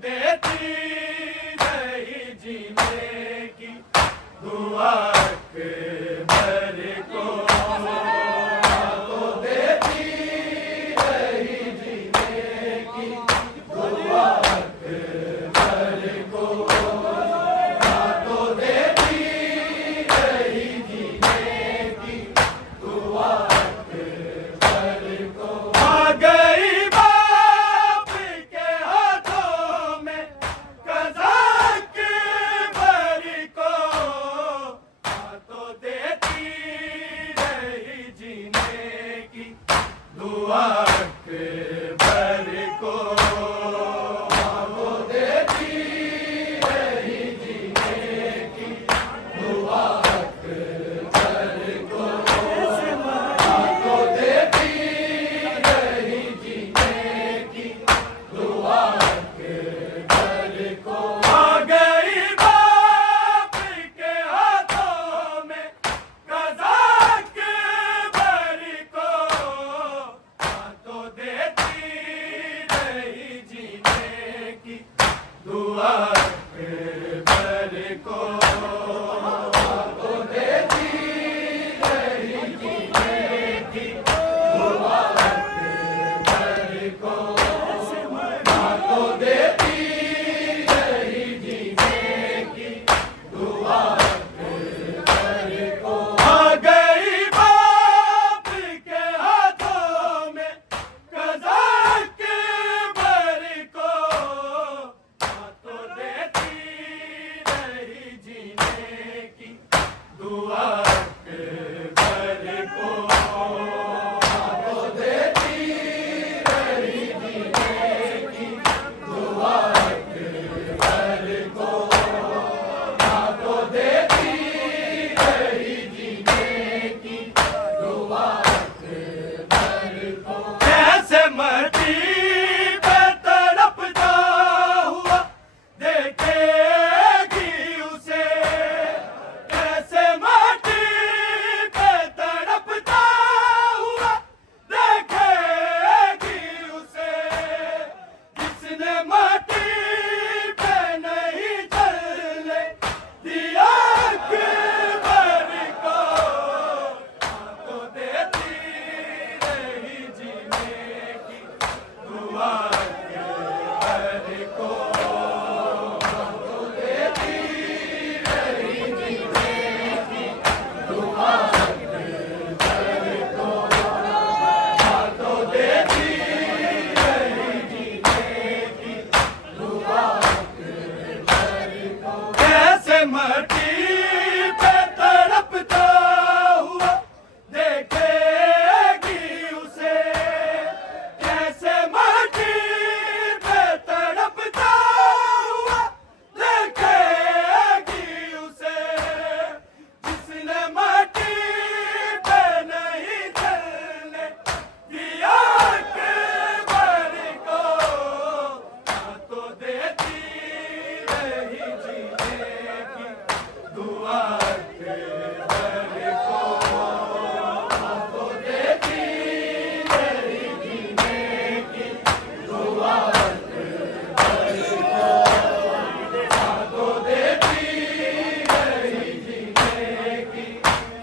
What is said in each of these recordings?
देती रही जीने की दुआ अकबर को, माँ तो देती रही जीने की दुआ अकबर को, माँ तो देती रही जीने की दुआ अकबर को। आ गई बाप के हाथों में कज़ा अकबर को, माँ तो देती रही जीने की दुआ अकबर को, माँ तो देती रही जीने की दुआ अकबर को, माँ तो देती रही जीने की दुआ अकबर को। आ गई बाप के हाथों में कज़ा अकबर को, माँ तो देती रही जीने की दुआ अकबर को, माँ तो देती रही जीने की दुआ अकबर को, माँ तो देती रही जीने की दुआ अकबर को। आ गई बाप के हाथों में कज़ा अकबर को, माँ तो देती रही जीने की दुआ अकबर को, माँ तो देती रही जीने की दुआ अकबर को, माँ तो देती रही जीने की दुआ अकबर को। कैसे मटी पे तड़पता हुआ देखेगी उसे, कैसे मटी पे तड़पता हुआ देखेगी उसे, जिसने मटी पे नहीं चलने दिया अकबर को, माँ तो देती रही जीने की दुआ अकबर को, माँ तो देती रही जीने की दुआ अकबर को, माँ तो देती रही जीने की दुआ अकबर को। कैसे मटी पे तड़पता हुआ देखेगी उसे, कैसे मटी पे तड़पता हुआ देखेगी उसे, जिसने मटी पे नहीं चलने दिया अकबर को, माँ तो देती रही जीने की दुआ अकबर को, माँ तो देती रही जीने की दुआ अकबर को, माँ तो देती रही जीने की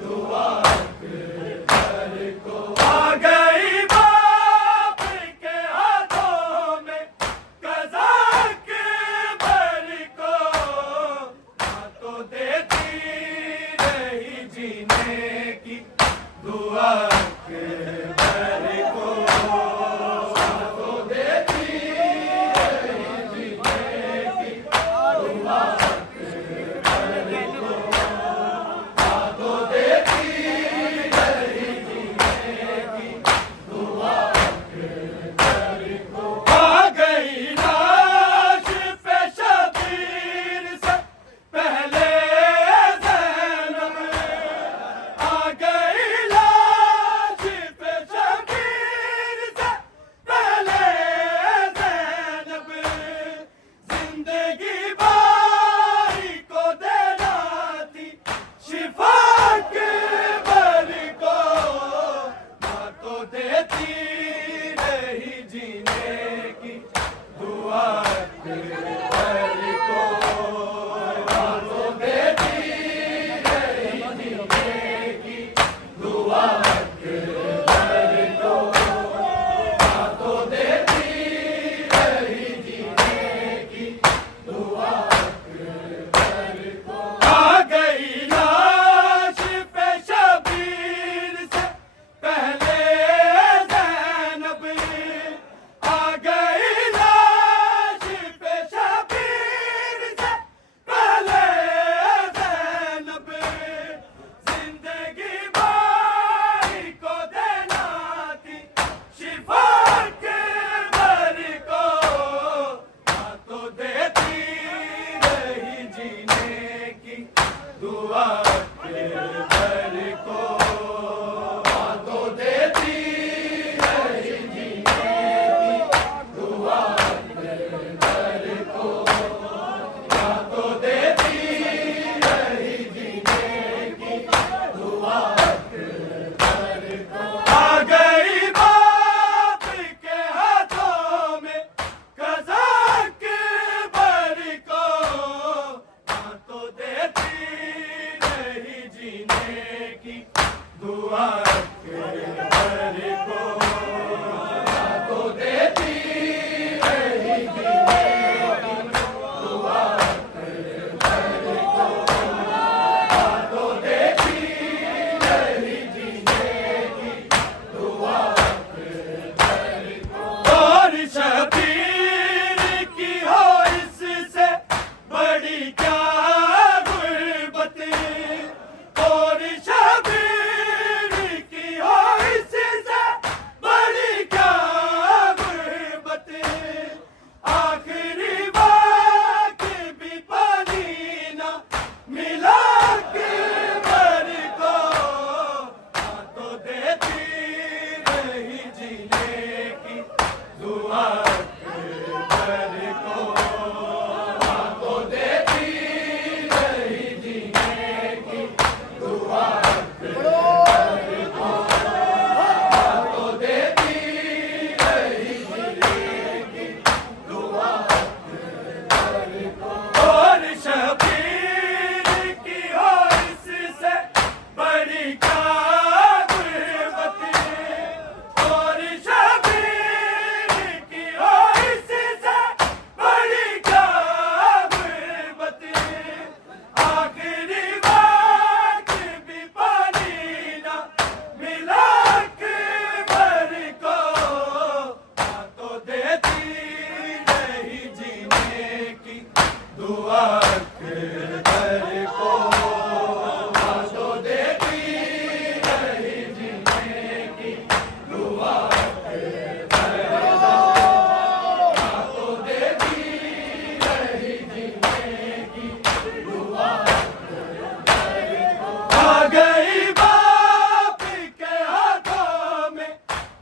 दुआ अकबर को। आ गई बाप के हाथों में कज़ा अकबर को, माँ तो देती रही जीने की दुआ अकबर को, माँ तो देती रही जीने की दुआ अकबर को, माँ तो देती रही जीने की दुआ अकबर को। आ गई लाश पे शबीर से पहले ज़ैनब, आ गई लाश पे शबीर से पहले ज़ैनब, जिंदगी बारी को देना थी शिफा अकबर को, माँ तो देती रही जीने की दुआ अकबर और शबीर की हो इससे बड़ी क्या गुर्बत, और शबीर की हो इससे बड़ी क्या गुर्बत, आखिरी वक्त भी पानी ना मिला अकबर को, तो देती नहीं जीने की दुआ अकबर को, तो देती नहीं जीने की दुआ अकबर को, तो देती नहीं जीने की दुआ आ गई बाप के हाथों में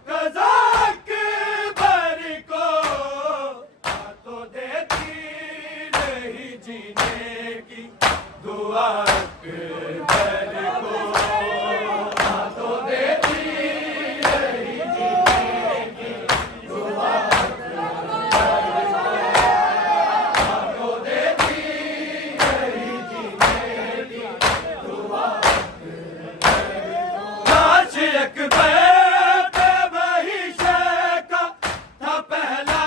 कज़ा अकबर को, तो देती नहीं जीने की दुआ अकबर को, तो देती नहीं जीने की दुआ तो देती नहीं जीने की दुआ लाश अकबर पे वही शेखा था पहला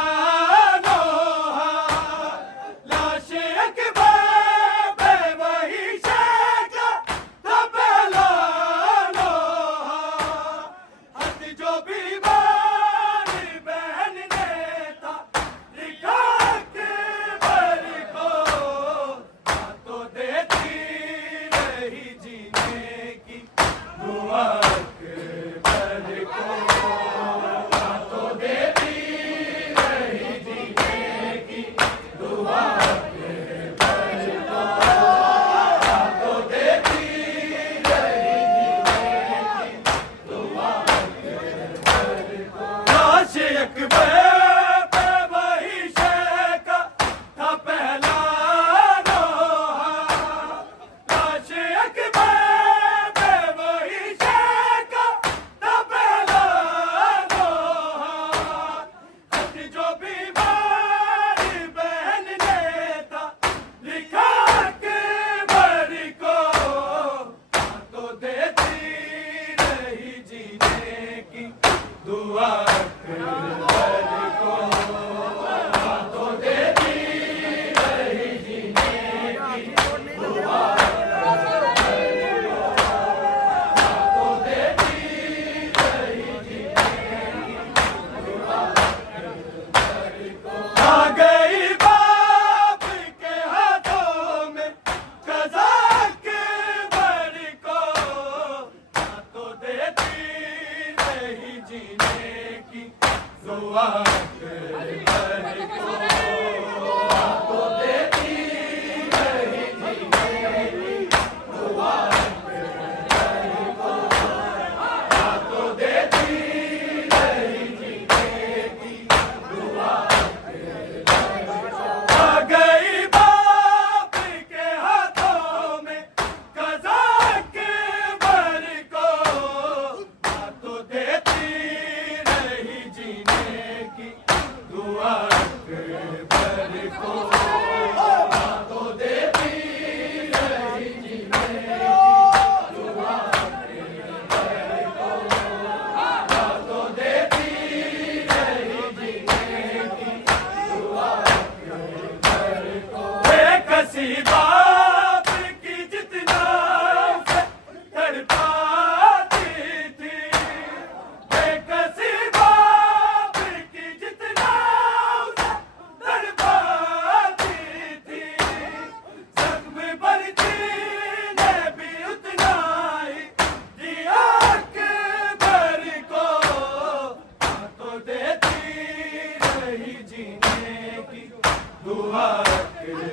लोहा, लाश अकबर पे वही शेखा था पहला लोहा, हद जो बीमार बहन ने था लिखा अकबर को, तो देती नहीं जीने की दुआ अकबर को, तो देती नहीं जीने की दुआ अकबर को, तो देती नहीं जीने की दुआ अकबर को। लाश अकबर पे वही शेखा था पहला लोहा, लाश अकबर पे वही शेखा था पहला लोहा, हद जो बीमार बहन ने था लिखा अकबर को, तो देती नहीं जीने की दुआ अकबर को, तो देती नहीं जीने की दुआ तो देती नहीं जीने की दुआ आ गई बाप के हाथों में कज़ा अकबर को, तो देती नहीं जीने की दुआ अकबर को, तो देती नहीं जीने की दुआ अकबर को, तो देती नहीं जीने की दुआ आ गई बाप के हाथों में कज़ा अकबर को, तो देती नहीं जीने की दुआ अकबर को, तो देती नहीं जीने की दुआ अकबर को, तो देती नहीं जीने की दुआ अकबर को। बेकसी बाप की जितना उसे तड़पाती थी, बेकसी बाप की जितना उसे तड़पाती थी, जख्म भरती ने भी उतना ही दिया अकबर को, तो देती नहीं जीने की दुआ अकबर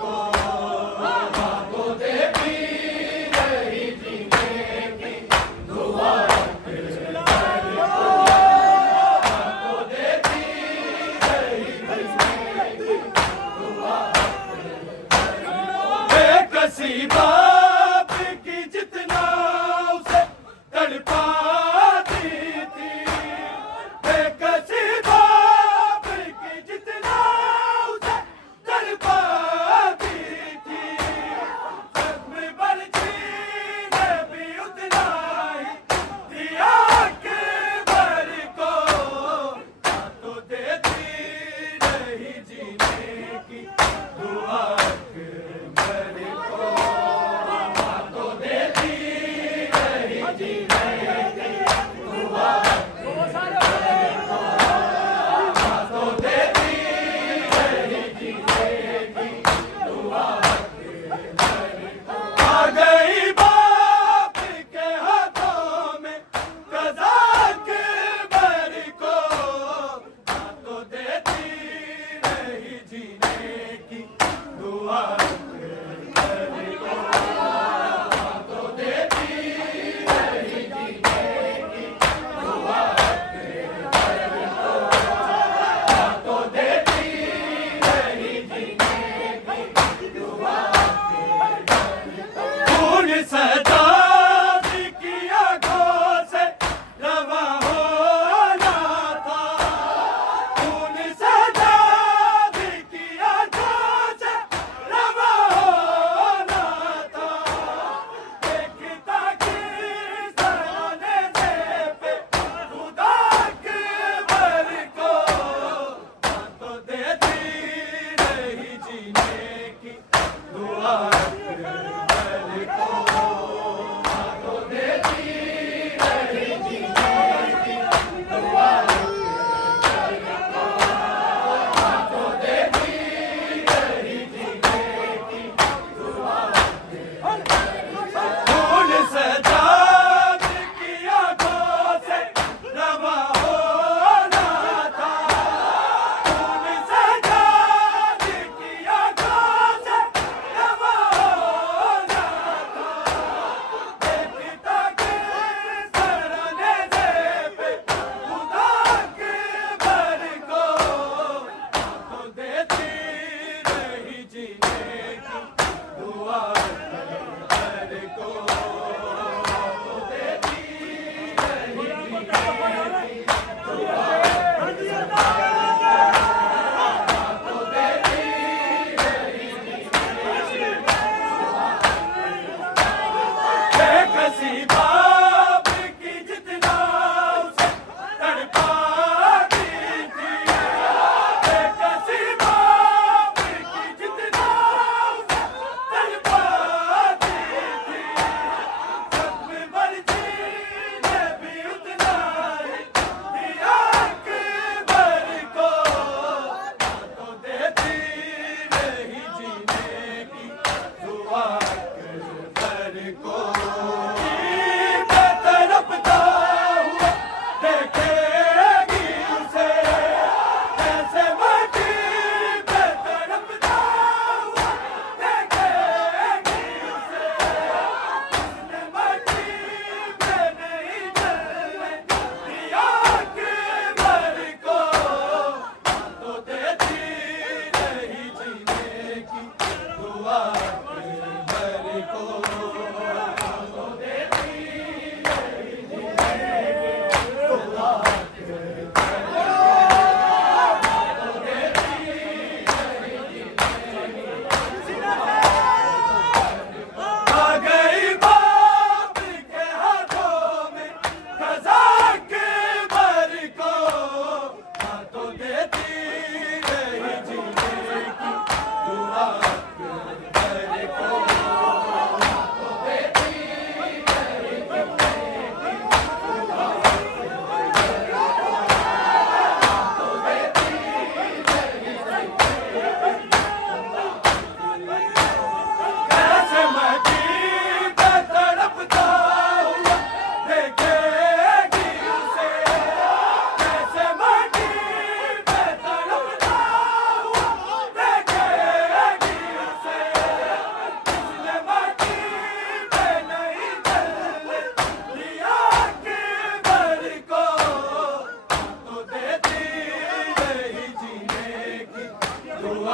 को, तो देती नहीं जीने की दुआ अकबर को, तो देती नहीं जीने की दुआ बेकसी बाप की जितना उसे तड़पाती थी, बेकसी बाप की जितना उसे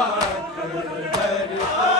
आंख भर